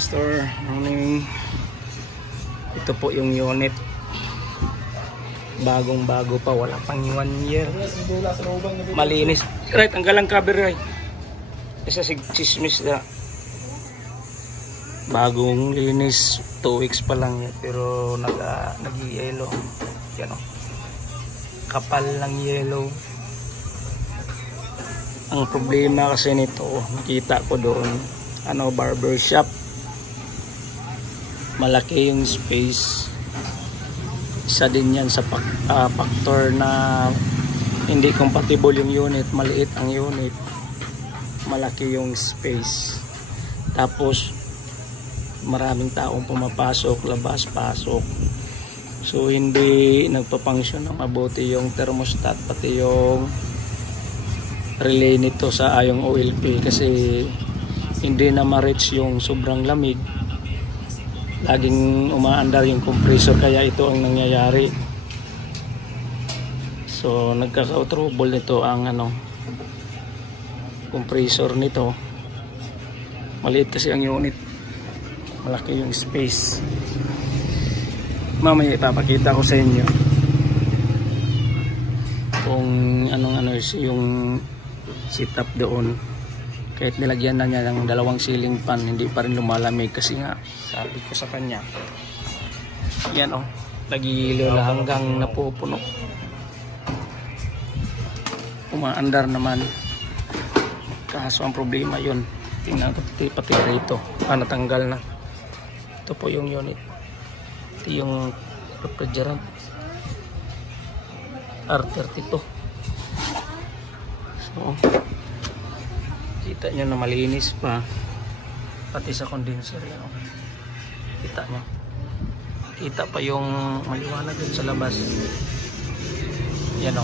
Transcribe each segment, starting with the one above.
Master, ito po yung unit. Bagong bago pa, wala pang 1 year. Malinis. Right, ang galang cover right. Isa chismis na. Bagong linis, 2 weeks pa lang yan, pero nag-yellow. Yan o. Kapal ng yellow. Ang problema kasi nito, nakita ko doon, barber shop. Malaki yung space. Isa din yan sa factor na hindi compatible yung unit. Maliit ang unit, malaki yung space, tapos maraming taong pumapasok, labas, pasok. So hindi nagpa-function ng mabuti yung thermostat, pati yung relay nito sa ayong OLP, kasi hindi na ma-reach yung sobrang lamig. Laging umaandar yung compressor, kaya ito ang nangyayari. So nagkaka-trouble nito ang compressor nito. Maliit kasi ang unit, malaki yung space. Mamaya ipapakita ko sa inyo kung yung setup doon. Kahit nilagyan na niya ng 2 ceiling fan, hindi pa rin lumalamig, kasi nga sabi ko sa kanya, yan nagihilo na hanggang napupuno. Umaandar naman, kaso ang problema yun, tingnan ko pati rito, natanggal na. Ito po yung unit, ito yung refrigerant R32. So kita nyo na malinis pa, pati sa condenser yan. Kita pa yung maliwanag dun sa labas. Yan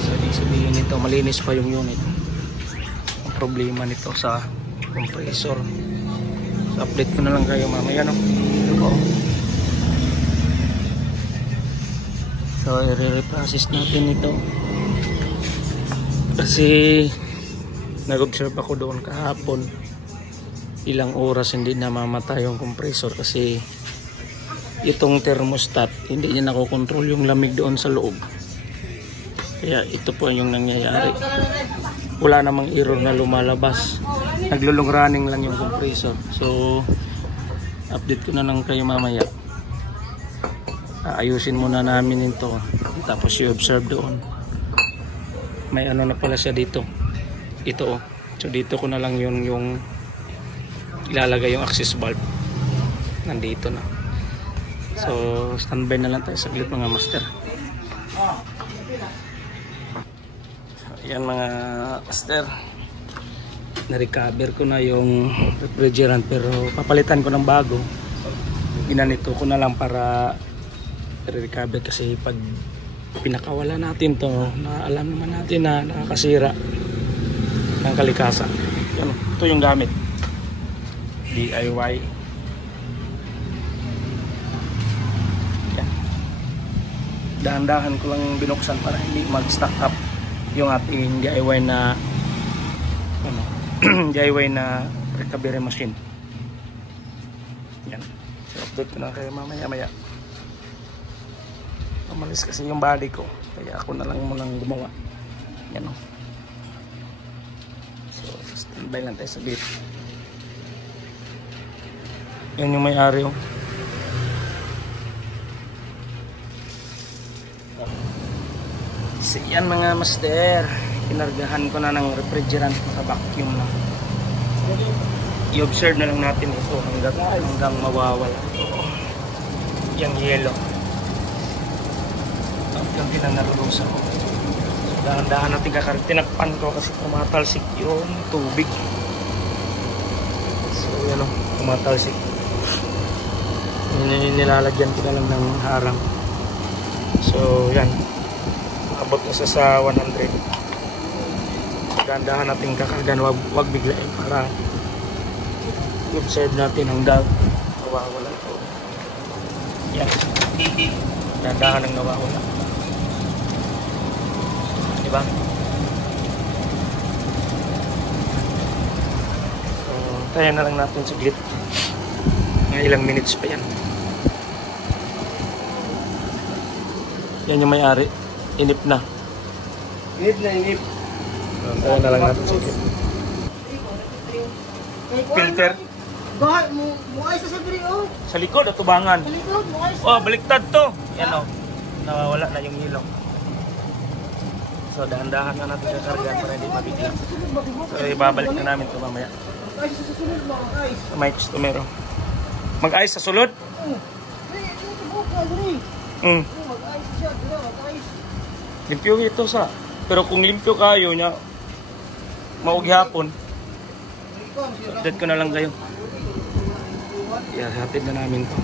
so ibig sabihin nito, malinis pa yung unit. Ang problema nito sa compressor. So update ko na lang kayo mamaya. So i-reprocess natin ito, kasi nag-observe ako doon kahapon, ilang oras hindi namamatay yung compressor, kasi itong thermostat hindi niya nakokontrol yung lamig doon sa loob. Kaya ito po yung nangyayari. Wala namang error na lumalabas, naglulong running lang yung compressor. So update ko na lang kayo mamaya. Ayusin muna namin ito, tapos i-observe doon. May na pala siya dito. Ito so dito ko na lang yung ilalagay yung access valve. Nandito na. So standby na lang tayo saglit mga master. So, yan mga master, na-recover ko na yung refrigerant, pero papalitan ko ng bago. Ginanito ko na lang para recover, kasi pag pinakawala natin to, na alam naman natin na nakakasira ng kalikasan. Yan, ito yung gamit, DIY. Yan. Dahan-dahan ko lang binuksan para hindi mag-stack up yung ating DIY na DIY na recovery machine. Yan. So update ko na kayo mamaya. Umalis kasi yung body ko, kaya ako na lang munang gumawa. Yan So standby lang tayo sa bit. Yan yung may-ari So yan mga master, kinargahan ko na ng refrigerant, naka-vacuum na. I-observe na lang natin ito hanggang mawawala yung yellow. Yung pinanalusan ko. So dahan-dahan natin tinakpan ko, kasi tumatalsik yung tubig. So yan tumatalsik. Nilalagyan ko na lang ng harang. So yan, abot na sa 100. Dahan-dahan natin kakargan, wag biglain, para observe natin hanggang nawawala ito. Yan, dahan-dahan ang nawawala. Diba? So Kaya na lang natin saglit. Mga ilang minutes pa yan. Yan yung may-ari. Inip na. Inip na inip. Kaya na lang natin saglit. Filter. Bahay mo ay sa sabri oh. Sa likod at tubangan. Likod mo ay. Oh, baliktad to. Yan o. Nawawala na yung ilaw. So, dahan-dahan na natin kakarga para hindi mabigla. So, ibabalik na namin ito mamaya. Ay sa susunod mo ay. May customer. Mag-ayos sa sulod? Mag-ayos siya, mag-ayos. Limpyo ito sa. Pero kung limpyo kayo niya, maugi hapon. Update ko na lang kayo. Yeah, hatid na namin to.